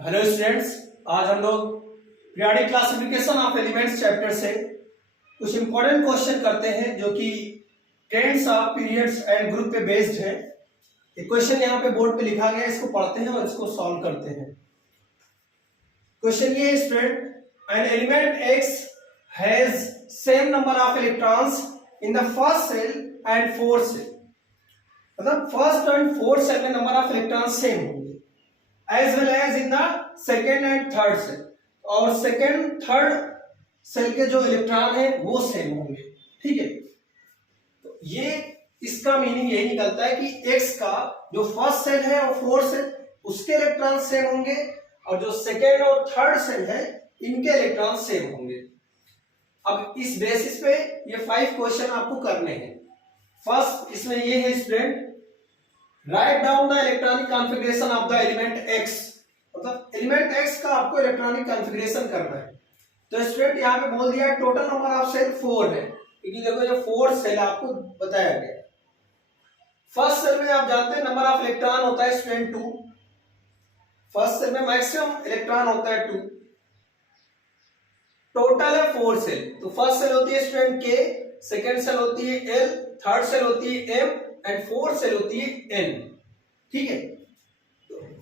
Hello students, आज हम लोग periodic classification of elements chapter से कुछ इंपॉर्टेंट क्वेश्चन करते हैं जो कि trends of periods and group पे बेस्ड है। ये क्वेश्चन यहाँ पे बोर्ड पे लिखा गया है, इसको पढ़ते हैं और इसको सॉल्व करते हैं। क्वेश्चन ये है student, an element X has same number of electrons in the first shell and fourth shell. मतलब फर्स्ट एंड फोर्थ सेल में नंबर ऑफ इलेक्ट्रॉन्स सेम होंगे as well as in the second and third cell, और second third cell के जो electron है वो same होंगे। ठीक है, तो ये इसका मीनिंग यही निकलता है कि x का जो फर्स्ट सेल है और फोर्थ सेल उसके इलेक्ट्रॉन सेम होंगे और जो सेकेंड और थर्ड सेल है इनके इलेक्ट्रॉन सेम होंगे। अब इस बेसिस पे ये 5 क्वेश्चन आपको करने हैं। फर्स्ट इसमें ये है student, write down the electronic configuration of the element x। मतलब एलिमेंट x का आपको इलेक्ट्रॉनिक कॉन्फ़िगरेशन करना है। तो स्टूडेंट यहाँ पे बोल दिया है टोटल नंबर ऑफ सेल 4 है, क्योंकि देखो ये 4 सेल आपको बताया गया। फर्स्ट सेल में आप जानते हैं नंबर ऑफ इलेक्ट्रॉन होता है स्टूडेंट 2। फर्स्ट सेल में मैक्सिमम इलेक्ट्रॉन होता है 2। टोटल है 4 सेल। तो फर्स्ट सेल होती है स्टूडेंट k, सेकेंड सेल होती है l, थर्ड सेल होती है m एंड फोर्थ सेल होती है n। ठीक है,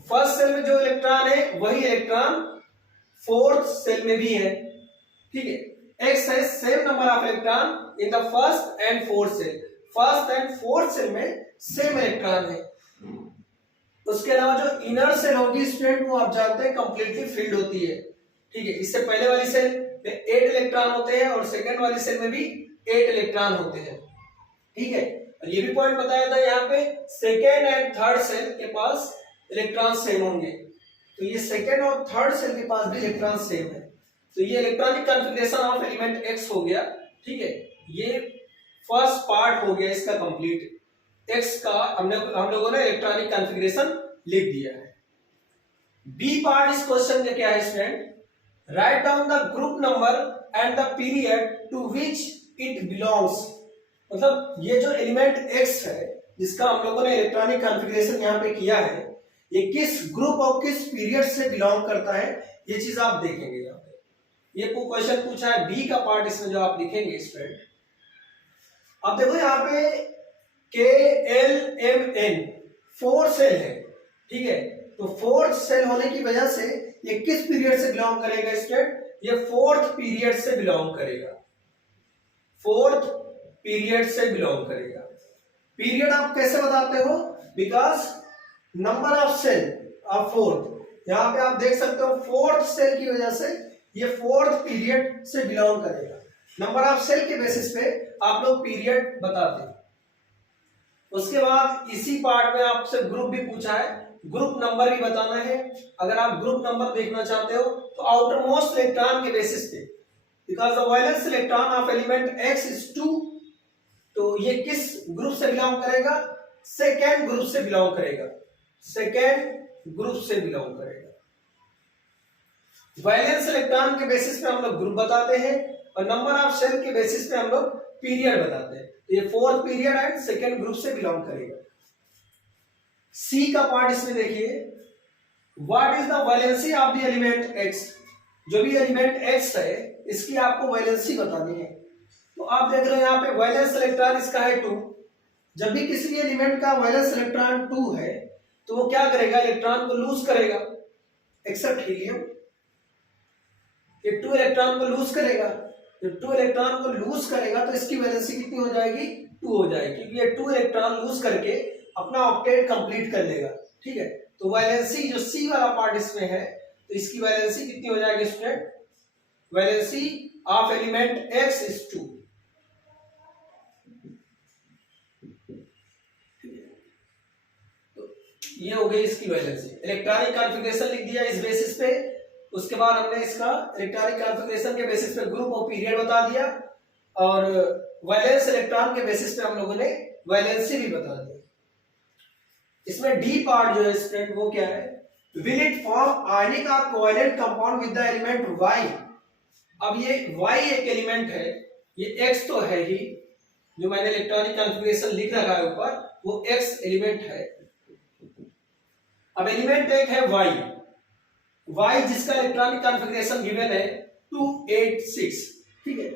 फर्स्ट सेल में जो इलेक्ट्रॉन है वही इलेक्ट्रॉन फोर्थ सेल में भी है। ठीक है, x है same number of electron in the first and fourth shell. First and fourth shell में सेम इलेक्ट्रॉन है। उसके अलावा जो इनर सेल होगी स्टूडेंट वो आप जानते हैं कंप्लीटली फिल्ड होती है। ठीक है, इससे पहले वाली सेल में 8 इलेक्ट्रॉन होते हैं और सेकेंड वाली सेल में भी 8 इलेक्ट्रॉन होते हैं। ठीक है, और ये भी पॉइंट बताया था यहाँ पे सेकेंड एंड थर्ड सेल के पास इलेक्ट्रॉन सेम होंगे। तो ये सेकेंड और थर्ड सेल के पास भी इलेक्ट्रॉन सेम है। तो ये electronic configuration of element x हो गया। ठीक है, ये फर्स्ट पार्ट हो गया इसका कंप्लीट। x का हम लोगों ने इलेक्ट्रॉनिक कॉन्फ़िगरेशन लिख दिया है। बी पार्ट इस क्वेश्चन में क्या है student, write down the group number and the period to which it belongs. मतलब ये जो एलिमेंट x है जिसका हम लोगों ने इलेक्ट्रॉनिक कॉन्फ़िगरेशन यहाँ पे किया है, ये किस ग्रुप और किस पीरियड से बिलोंग करता है ये चीज आप देखेंगे। यहाँ पे ये क्वेश्चन पूछा है, बी का पार्ट इसमें जो आप लिखेंगे स्टूडेंट। अब देखो यहाँ पे k l m n 4 cell है। ठीक है, तो फोर्थ सेल होने की वजह से ये किस पीरियड से बिलोंग करेगा स्टूडेंट, ये फोर्थ पीरियड से बिलोंग करेगा। फोर्थ पीरियड से बिलोंग करेगा। पीरियड आप कैसे बताते हो, because number of shell of fourth. यहां पे आप देख सकते हो फोर्थ सेल की वजह से ये फोर्थ पीरियड से बिलोंग करेगा। नंबर ऑफ सेल के बेसिस पे आप लोग पीरियड बताते हैं। उसके बाद इसी पार्ट में आपसे ग्रुप भी पूछा है, ग्रुप नंबर भी बताना है। अगर आप ग्रुप नंबर देखना चाहते हो तो आउटर मोस्ट इलेक्ट्रॉन के बेसिस पे, because the valence electron of element x is 2, तो ये किस ग्रुप से बिलोंग करेगा, सेकेंड ग्रुप से बिलोंग करेगा। सेकेंड ग्रुप से बिलोंग करेगा। वैलेंस इलेक्ट्रॉन के बेसिस पे हम लोग ग्रुप बताते हैं और नंबर ऑफ सेल के बेसिस पे हम लोग पीरियड बताते हैं। तो ये fourth period and second group से बिलोंग करेगा। सी का पार्ट इसमें देखिए, what is the valency of the element x। जो भी एलिमेंट x है इसकी आपको वैलेंसी बतानी है। तो आप देख रहे हैं यहाँ पे वैलेंस इलेक्ट्रॉन इसका है 2। जब भी किसी भी एलिमेंट का वैलेंस इलेक्ट्रॉन 2 है तो वो क्या करेगा, इलेक्ट्रॉन को लूज करेगा, एक्सेप्ट हीलियम। ये 2 इलेक्ट्रॉन को लूज करेगा। जब 2 इलेक्ट्रॉन को लूज करेगा तो इसकी वैलेंसी कितनी हो जाएगी, 2 हो जाएगी, क्योंकि ये 2 इलेक्ट्रॉन लूज करके अपना ऑक्टेट कंप्लीट कर लेगा। ठीक है, तो वैलेंसी जो सी वाला पार्ट इसमें है तो इसकी वैलेंसी कितनी हो जाएगी student, valency of element x is 2। ये हो गई इसकी वैलेंसी। इलेक्ट्रॉनिक कॉन्फ़िगरेशन लिख दिया इस बेसिस पे। उसके बाद हमने इसका इलेक्ट्रॉनिक कॉन्फ़िगरेशन के बेसिस पे ग्रुप और पीरियड बता दिया और वैलेंस इलेक्ट्रॉन के बेसिस पे हम लोगों ने वैलेंसी भी बता दी। इसमें डी पार्ट जो है स्टूडेंट वो क्या है, विल इट फॉर्म आयनिक और covalent compound with the element y। अब ये y एक एलिमेंट है, ये x तो है ही, जो मैंने इलेक्ट्रॉनिक कॉन्फ़िगरेशन लिख रखा है ऊपर वो x एलिमेंट है। अब एलिमेंट एक है y, Y जिसका इलेक्ट्रॉनिक कॉन्फ़िगरेशन गिवन है 286, ठीक है।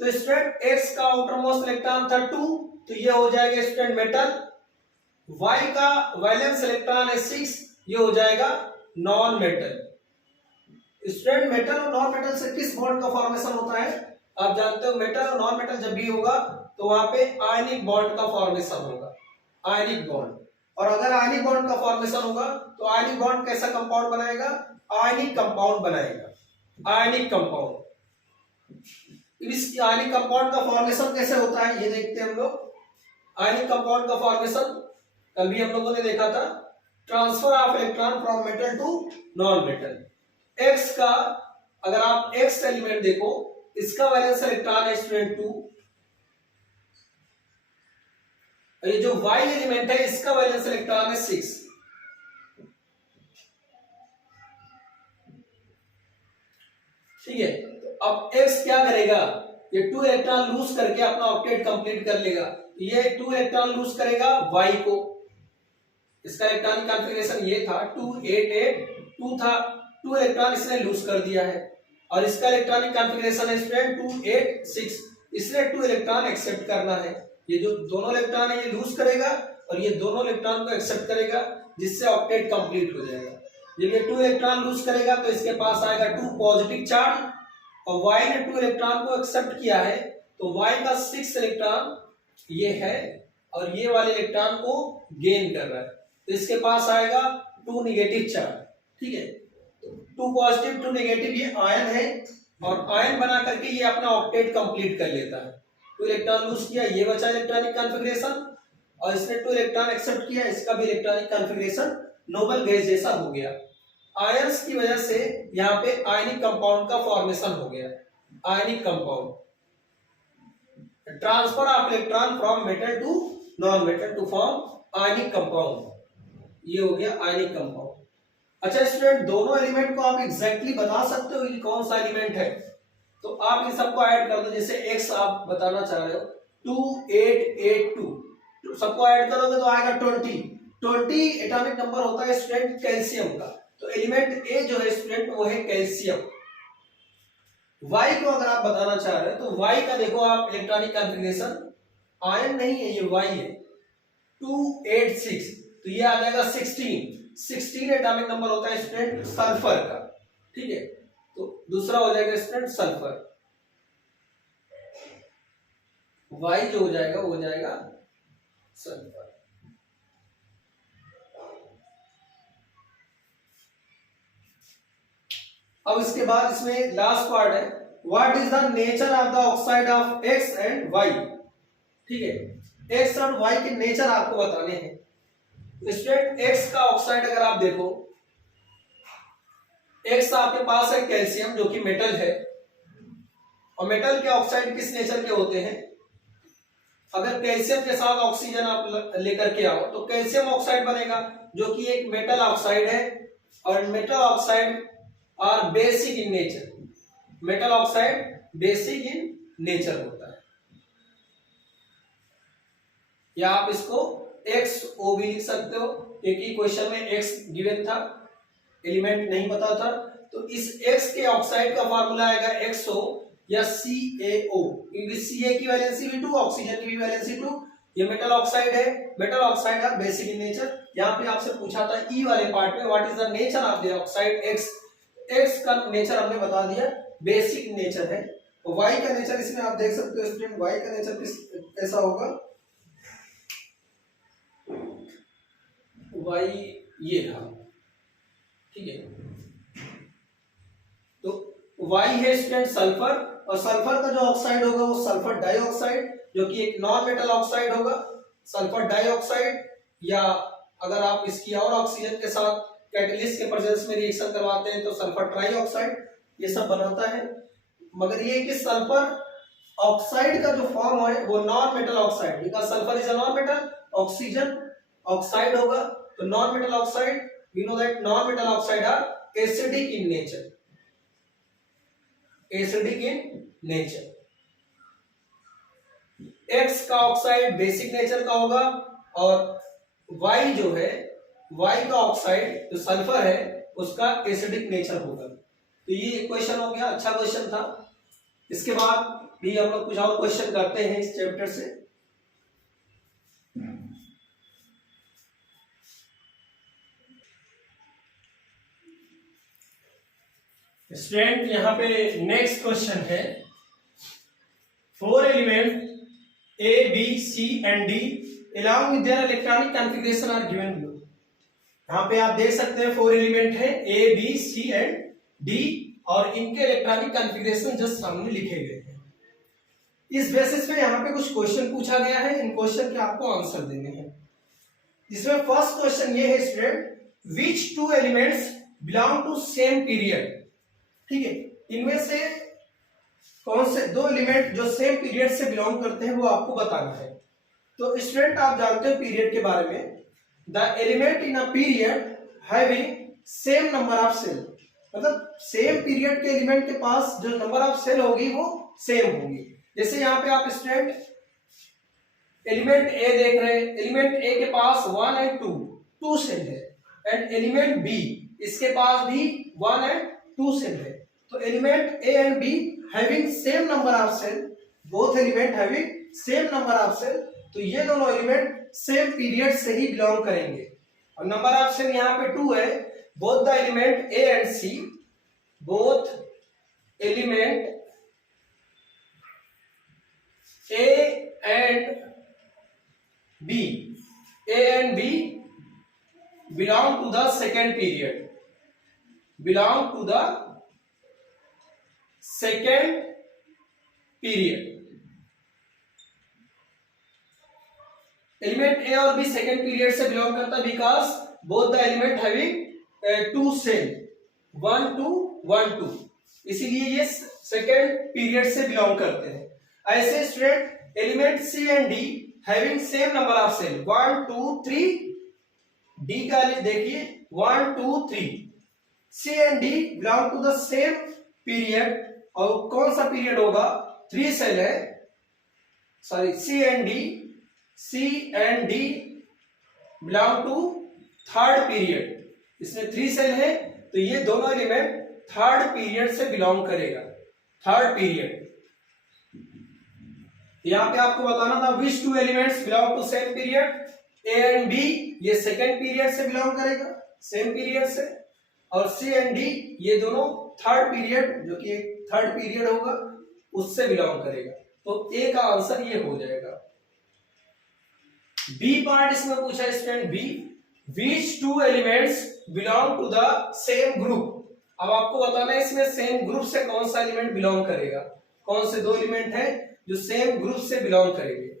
तो स्टूडेंट X का आउटर मोस्ट इलेक्ट्रॉन था 2, तो ये हो जाएगा स्टूडेंट मेटल। Y का वैलेंस इलेक्ट्रॉन है 6, ये हो जाएगा नॉन मेटल। स्टूडेंट मेटल और नॉन मेटल से किस बॉन्ड का फॉर्मेशन होता है? आप जानते हो मेटल और नॉन मेटल जब भी होगा तो वहां पे आयनिक बॉन्ड का फॉर्मेशन होगा, आयनिक बॉन्ड। और अगर आयनिक बॉन्ड का फॉर्मेशन होगा तो आयनिक बॉन्ड कैसा कंपाउंड बनाएगा? आयनिक कंपाउंड बनाएगा, आयनिक कंपाउंड। इस आयनिक कंपाउंड का फॉर्मेशन कैसे होता है ये देखते हैं हम लोग। आयनिक कंपाउंड का फॉर्मेशन कल भी हम लोगों ने देखा था, transfer of electron from metal to non metal. X का अगर आप X एलिमेंट देखो, इसका वैलेंस इलेक्ट्रॉन है स्टूडेंट 2, ये जो Y एलिमेंट है इसका वैलेंस इलेक्ट्रॉन है 6। ठीक है, तो अब X क्या करेगा? ये 2 इलेक्ट्रॉन लूज करके अपना ऑक्टेट कंप्लीट कर लेगा। ये 2 इलेक्ट्रॉन लूज करेगा Y को, इसका इलेक्ट्रॉनिक कॉन्फ़िगरेशन ये था 2882 था, 2 इलेक्ट्रॉन इसने लूज कर दिया है। और इसका इलेक्ट्रॉनिक कॉन्फ़िगरेशन है स्टूडेंट 286, इसने 2 इलेक्ट्रॉन एक्सेप्ट करना है। ये जो दोनों इलेक्ट्रॉन है ये लूज करेगा और ये दोनों इलेक्ट्रॉन को एक्सेप्ट करेगा, जिससे ऑक्टेट कंप्लीट हो जाएगा। जब ये 2 इलेक्ट्रॉन लूज करेगा तो इसके पास आएगा 2 पॉजिटिव चार्ज, और Y ने 2 इलेक्ट्रॉन को एक्सेप्ट किया है तो Y का 6 इलेक्ट्रॉन ये है और ये वाले इलेक्ट्रॉन को गेन कर रहा है, तो इसके पास आएगा 2 नेगेटिव चार्ज। ठीक है, 2 पॉजिटिव 2 नेगेटिव ये आयन है, और आयन बना करके ये अपना ऑक्टेट कंप्लीट कर लेता है। 2 इलेक्ट्रॉन लूज किया, ये बचा इलेक्ट्रॉनिक कॉन्फ़िगरेशन, और इसने 2 इलेक्ट्रॉन एक्सेप्ट किया, इसका भी इलेक्ट्रॉनिक कॉन्फ़िगरेशन नोबल गैस जैसा हो गया। आयंस की वजह से यहाँ पे आयनिक कंपाउंड का फॉर्मेशन हो गया, ionic compound. Transfer of electron from metal to non metal to form ionic compound, ये हो गया आयनिक कंपाउंड। अच्छा स्टूडेंट, दोनों एलिमेंट को आप एग्जैक्टली बता सकते हो कि कौन सा एलिमेंट है? तो आप इन सबको ऐड कर दो। जैसे x आप बताना चाह रहे हो 2882, सबको ऐड करोगे तो आएगा 20 एटॉमिक नंबर होता है स्टूडेंट कैल्शियम का। तो एलिमेंट ए जो है स्टूडेंट वो है कैल्शियम। Y को अगर आप बताना चाह रहे हो तो Y का देखो आप इलेक्ट्रॉनिक कॉन्फ़िगरेशन, आयन नहीं है ये Y है 286, तो ये आ जाएगा 16 एटॉमिक नंबर होता है स्टूडेंट सल्फर का। ठीक है, तो दूसरा हो जाएगा स्टूडेंट सल्फर। Y जो हो जाएगा वो हो जाएगा सल्फर। अब इसके बाद इसमें लास्ट पार्ट है, what is the nature of the oxide of X and Y। ठीक है, X और Y के नेचर आपको बताने हैं। स्टूडेंट X का ऑक्साइड अगर आप देखो, X आपके पास है कैल्शियम जो कि मेटल है, और मेटल के ऑक्साइड किस नेचर के होते हैं? अगर कैल्शियम के साथ ऑक्सीजन आप लेकर के आओ तो कैल्शियम ऑक्साइड बनेगा जो कि एक मेटल ऑक्साइड है, और metal oxide are basic in nature, metal oxide basic in nature होता है। या आप इसको XO भी लिख सकते हो, क्योंकि क्वेश्चन में X गिवन था, एलिमेंट नहीं पता था, तो इस X के ऑक्साइड का फार्मूला आएगा XO या CaO, क्योंकि Ca की वैलेंसी भी 2, ऑक्सीजन की भी वैलेंसी 2। ये मेटल ऑक्साइड है, metal oxide are basic in nature. यहाँ पे आपसे पूछा था E वाले पार्ट में, what is the nature of the oxide X। X का नेचर हमने बता दिया, बेसिक नेचर है। Y का नेचर इसमें आप देख सकते हो स्टूडेंट, Y का नेचर कैसा होगा? Y ये था। ठीक है, तो Y है स्टूडेंट सल्फर, और सल्फर का जो ऑक्साइड होगा वो सल्फर डाइऑक्साइड, जो कि एक नॉन मेटल ऑक्साइड होगा, सल्फर डाइऑक्साइड। या अगर आप इसकी और ऑक्सीजन के साथ कैटलिस्ट के प्रेजेंस में रिएक्शन करवाते हैं तो सल्फर ट्राइऑक्साइड ये सब बनाता है। मगर ये कि सल्फर ऑक्साइड का जो फॉर्म है वो non metal oxide, because sulphur is a non metal, oxygen oxide होगा, तो non metal oxide, we know that non metal oxide are acidic in nature, acidic in nature. X का oxide basic nature का होगा, और Y जो है, Y का oxide जो सल्फर है उसका एसिडिक नेचर होगा। तो ये क्वेश्चन हो गया, अच्छा क्वेश्चन था। इसके बाद भी हम लोग कुछ और क्वेश्चन करते हैं इस चैप्टर से। स्टूडेंट यहाँ पे नेक्स्ट क्वेश्चन है, 4 element A B C and D along with their electronic configuration are given below। यहाँ पे आप देख सकते हैं 4 एलिमेंट है A B C and D और इनके इलेक्ट्रॉनिक कॉन्फ़िगरेशन जस्ट सामने लिखे गए हैं। इस बेसिस पे यहाँ पे कुछ क्वेश्चन पूछा गया है, इन क्वेश्चन के आपको आंसर देने हैं। जिसमें फर्स्ट क्वेश्चन ये है student, which 2 elements belong to same period. ठीक है, इनमें से कौन से 2 एलिमेंट जो सेम पीरियड से बिलोंग करते हैं वो आपको बताना है। तो स्टूडेंट आप जानते हो पीरियड के बारे में, the element in a period having same number of shell, मतलब सेम पीरियड के एलिमेंट के पास जो नंबर ऑफ सेल होगी वो सेम होगी। जैसे यहाँ पे आप स्टूडेंट एलिमेंट ए देख रहे हैं, एलिमेंट ए के पास 1 एंड 2 सेल है, एंड एलिमेंट बी इसके पास भी 1 एंड 2 सेल है। तो element A and B having same number of shell, both element having same number of shell, तो ये दोनों एलिमेंट सेम पीरियड से ही बिलोंग करेंगे। और नंबर ऑफ सेल यहाँ पे 2 है, both the element A and C, both element A and B, A and B belong to the second period, belong to the second period. Element A और B second period से belong करता है because both the element having 2 shell, 1 2 1 2, इसीलिए ये second period से belong करते हैं। ऐसे student element C and D having same number of shell 1 2 3, D का देखिए 1 2 3, C and D belong to the same period, और कौन सा पीरियड होगा, 3 सेल है, sorry C and D belong to third period, इसमें 3 सेल है, तो ये दोनों एलिमेंट थर्ड पीरियड से बिलोंग करेगा, थर्ड पीरियड। यहां पे आपको बताना था which 2 elements belong to same period, A and B ये सेकेंड पीरियड से बिलोंग करेगा, सेम पीरियड से, और सी एंड डी ये दोनों थर्ड पीरियड, जो कि एक थर्ड पीरियड होगा, उससे बिलोंग करेगा। तो ए का आंसर ये हो जाएगा। बी पार्ट इसमें पूछा है student, B which 2 elements belong to the same group. अब आपको बताना है इसमें सेम ग्रुप से कौन सा एलिमेंट बिलोंग करेगा, कौन से 2 एलिमेंट है जो सेम ग्रुप से बिलोंग करेंगे।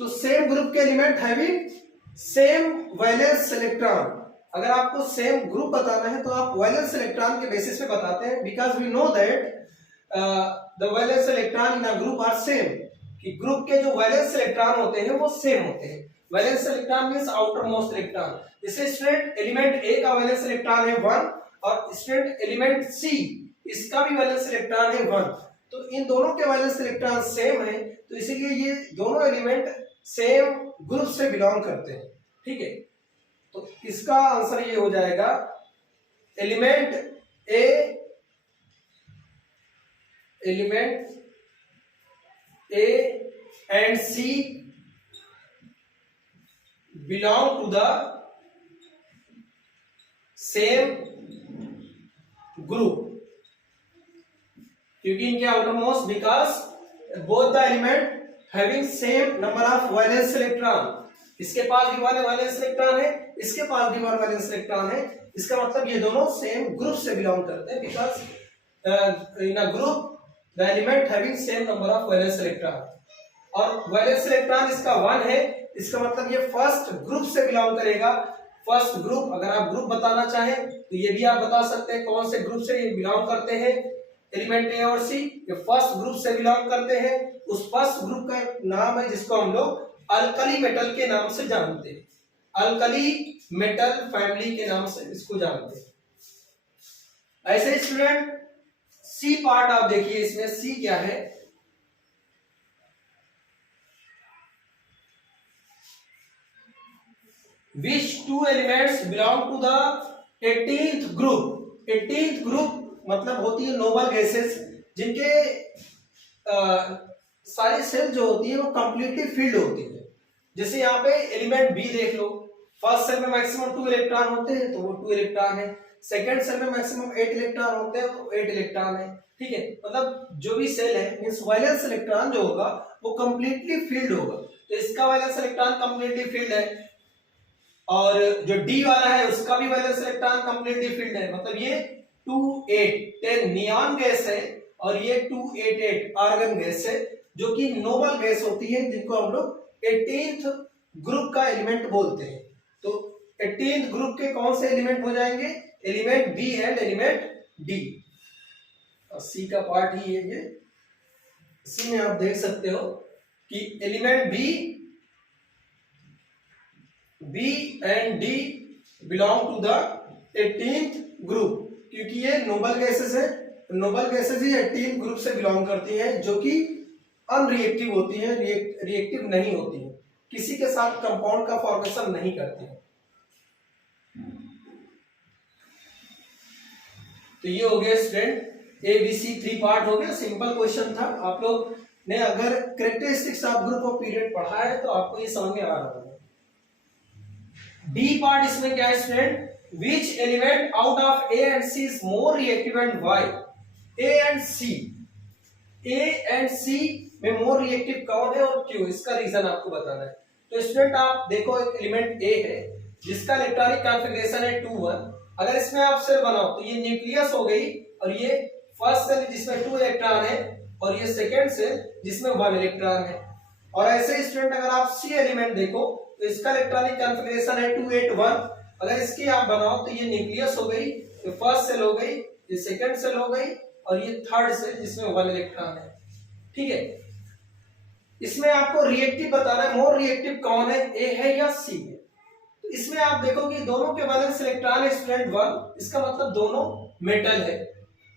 तो सेम ग्रुप के element having same valence electron. अगर आपको सेम ग्रुप बताना है तो आप वैलेंस इलेक्ट्रॉन के बेसिस पे बताते हैं, because we know that the valence electron in a group are same, कि ग्रुप के जो वैलेंस इलेक्ट्रॉन होते हैं वो सेम होते हैं। Valence electron means outer most electron. जैसे स्टूडेंट एलिमेंट ए का वैलेंस इलेक्ट्रॉन है 1, और स्टूडेंट एलिमेंट सी इसका भी वैलेंस इलेक्ट्रॉन है 1, तो इन दोनों के वैलेंस इलेक्ट्रॉन सेम है, तो इसीलिए ये दोनों एलिमेंट सेम ग्रुप से बिलोंग करते हैं। ठीक है, तो इसका आंसर ये हो जाएगा, element A and C belong to the same group, क्योंकि इनके outermost, because both the element having same number of valence electron. इसके पास भी 1 वैलेंस इलेक्ट्रॉन है, इसके पास भी 1 वैलेंस इलेक्ट्रॉन है, इसका मतलब ये दोनों सेम ग्रुप से बिलोंग करते हैं, because in a group the element having same number of valence electron. और वैलेंस इलेक्ट्रॉन इसका 1 है, इसका मतलब ये फर्स्ट ग्रुप से बिलोंग करेगा। फर्स्ट ग्रुप, अगर आप ग्रुप बताना चाहें तो ये भी आप बता सकते हैं कौन से ग्रुप से ये बिलोंग करते हैं। एलिमेंट ए और सी ये फर्स्ट ग्रुप से बिलोंग करते हैं। उस फर्स्ट ग्रुप का नाम है जिसको हम लोग अल्कली मेटल के नाम से जानते हैं, अल्कली मेटल फैमिली के नाम से इसको जानते हैं। ऐसे स्टूडेंट सी पार्ट आप देखिए, इसमें सी क्या है, which two elements belong to the 18th group. 18th group मतलब होती है नोबल गैसेस जिनके सारी सेल जो होती है वो कंप्लीटली फिल्ड होती है। जैसे यहाँ पे एलिमेंट बी देख लो, फर्स्ट सेल में मैक्सिमम 2 इलेक्ट्रॉन होते हैं तो वो 2 इलेक्ट्रॉन है, सेकंड सेल में मैक्सिमम 8 इलेक्ट्रॉन होते हैं तो 8 इलेक्ट्रॉन है। ठीक है, मतलब जो भी सेल है मींस वैलेंस इलेक्ट्रॉन जो होगा वो कंप्लीटली फिल्ड होगा, तो इसका वैलेंस इलेक्ट्रॉन कंप्लीटली फिल्ड है, और जो डी वाला है उसका भी वैलेंस इलेक्ट्रॉन कंप्लीटली फिल्ड है। मतलब ये 2 8 10 नियॉन गैस है और ये 2 8 8 आर्गन गैस है, जो कि नोबल गैस होती है, जिनको हम लोग 18th ग्रुप का एलिमेंट बोलते हैं। तो 18th ग्रुप के कौन से एलिमेंट हो जाएंगे? Element B and element D. C का पार्ट ही है ये। इसी में आप देख सकते हो कि element B and D belong to the 18th group, क्योंकि ये नोबल गैसेस है। नोबल गैसेस ही 18th ग्रुप से बिलोंग करती हैं, जो कि अनरिएक्टिव होती है, रिएक्टिव नहीं होती है, किसी के साथ कंपाउंड का फॉर्मेशन नहीं करती है। तो ये हो गया student A B C 3 part हो गया, सिंपल क्वेश्चन था। आप लोग ने अगर characteristics of group of period पढ़ा है तो आपको ये समझ में आ रहा होगा। डी पार्ट इसमें क्या है student? Which element out of A and C is more reactive and why? A and C में मोर रिएक्टिव कौन है और क्यों, इसका रीजन आपको बताना है। तो स्टूडेंट आप देखो एक एलिमेंट ए है जिसका इलेक्ट्रॉनिक कॉन्फ़िगरेशन है 2 1। अगर इसमें आप सेल बनाओ तो ये न्यूक्लियस हो गई, और ये फर्स्ट सेल जिसमें 2 इलेक्ट्रॉन है, और ये सेकेंड सेल जिसमें 1 इलेक्ट्रॉन है। और ऐसे स्टूडेंट अगर आप सी एलिमेंट देखो तो इसका इलेक्ट्रॉनिक कॉन्फ़िगरेशन है 2 8 1। अगर इसकी आप बनाओ तो ये न्यूक्लियस हो गई, ये फर्स्ट सेल हो गई, ये सेकेंड सेल हो गई, और ये थर्ड सेल जिसमें 1 इलेक्ट्रॉन है। ठीक है, इसमें आपको रिएक्टिव बताना है, मोर रिएक्टिव कौन है, ए है या सी है। तो इसमें आप देखो कि दोनों के वैलेंस इलेक्ट्रॉन है स्टूडेंट 1, इसका मतलब दोनों मेटल है,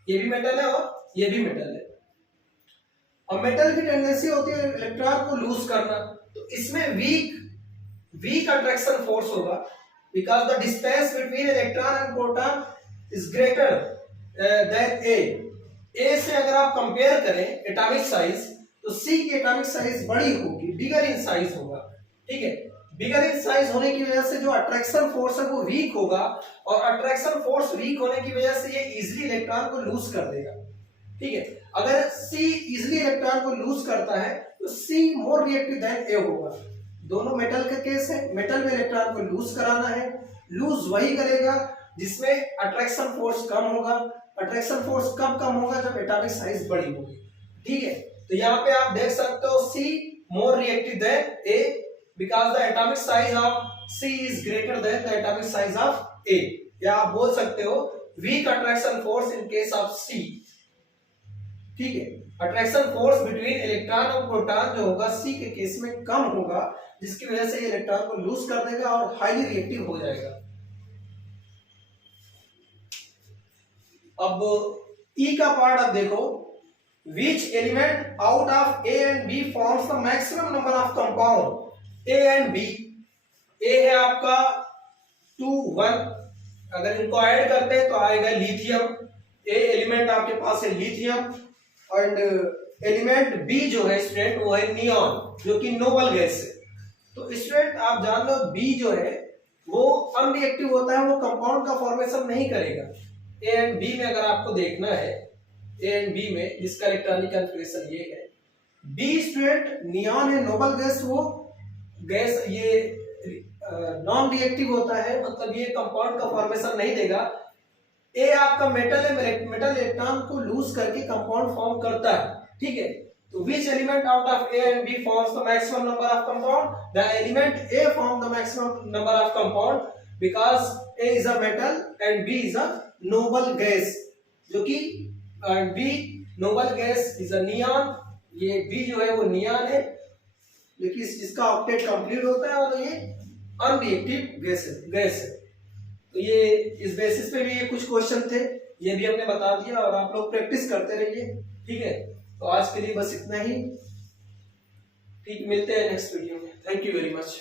ये भी मेटल है और ये भी मेटल है। और मेटल की टेंडेंसी होती है इलेक्ट्रॉन को लूज करना, तो इसमें वीक अट्रैक्शन फोर्स होगा, because the distance between electron and proton is greater than A से अगर आप कंपेयर करें एटॉमिक साइज, तो सी की एटॉमिक साइज बड़ी होगी, बिगर इन साइज होगा। ठीक है, बिगर इन साइज होने की वजह से जो अट्रैक्शन फोर्स है वो वीक होगा, और अट्रैक्शन फोर्स वीक होने की वजह से ये इजीली इलेक्ट्रॉन को लूज कर देगा। ठीक है, अगर सी इजीली इलेक्ट्रॉन को लूज करता है तो सी मोर रिएक्टिव देन ए होगा। दोनों मेटल का केस है, मेटल में इलेक्ट्रॉन को लूज कराना है, लूज वही करेगा जिसमें अट्रैक्शन फोर्स कम होगा। अट्रैक्शन फोर्स कब कम होगा? जब एटॉमिक साइज बड़ी होगी। ठीक है, तो यहाँ पे आप देख सकते हो C more reactive than A, because the atomic size of C is greater than the atomic size of A. या आप बोल सकते हो weak attraction force in case of C. ठीक है, अट्रैक्शन फोर्स बिटवीन इलेक्ट्रॉन और प्रोटॉन जो होगा सी के केस में कम होगा, जिसकी वजह से ये इलेक्ट्रॉन को लूज कर देगा और हाईली रिएक्टिव हो जाएगा। अब ई का पार्ट आप देखो, which element out of A and B forms the maximum number of compound A and B. A है आपका 2 1, अगर इनको ऐड करते हैं तो आएगा लिथियम। ए एलिमेंट आपके पास है लिथियम, एंड एलिमेंट बी जो है स्टूडेंट वो है नियॉन, जो कि नोबल गैस है। तो स्टूडेंट आप जान लो बी जो है वो अनरिएक्टिव होता है, वो कंपाउंड का फॉर्मेशन नहीं करेगा। ए एंड बी में अगर आपको देखना है, ए एंड बी में जिसका इलेक्ट्रॉनिक कॉन्फ़िगरेशन ये है, बी स्टूडेंट नियॉन है, नोबल गैस, वो गैस ये नॉन रिएक्टिव होता है, मतलब ये कंपाउंड का फॉर्मेशन नहीं देगा। ए आपका मेटल है, मेटल इलेक्ट्रॉन को लूज करके कंपाउंड फॉर्म करता है। ठीक है, तो which element out of A and B forms the maximum number of compound? The element A form the maximum number of compound, because A is a metal and B is a noble gas, जो कि B noble gas is a neon. ये B जो है वो neon है, लेकिन जिसका octet complete होता है, और ये अनरिएक्टिव गैस है। तो ये इस बेसिस पे भी ये कुछ क्वेश्चन थे, ये भी हमने बता दिया, और आप लोग प्रैक्टिस करते रहिए। ठीक है, तो आज के लिए बस इतना ही। ठीक, मिलते हैं नेक्स्ट वीडियो में। Thank you very much.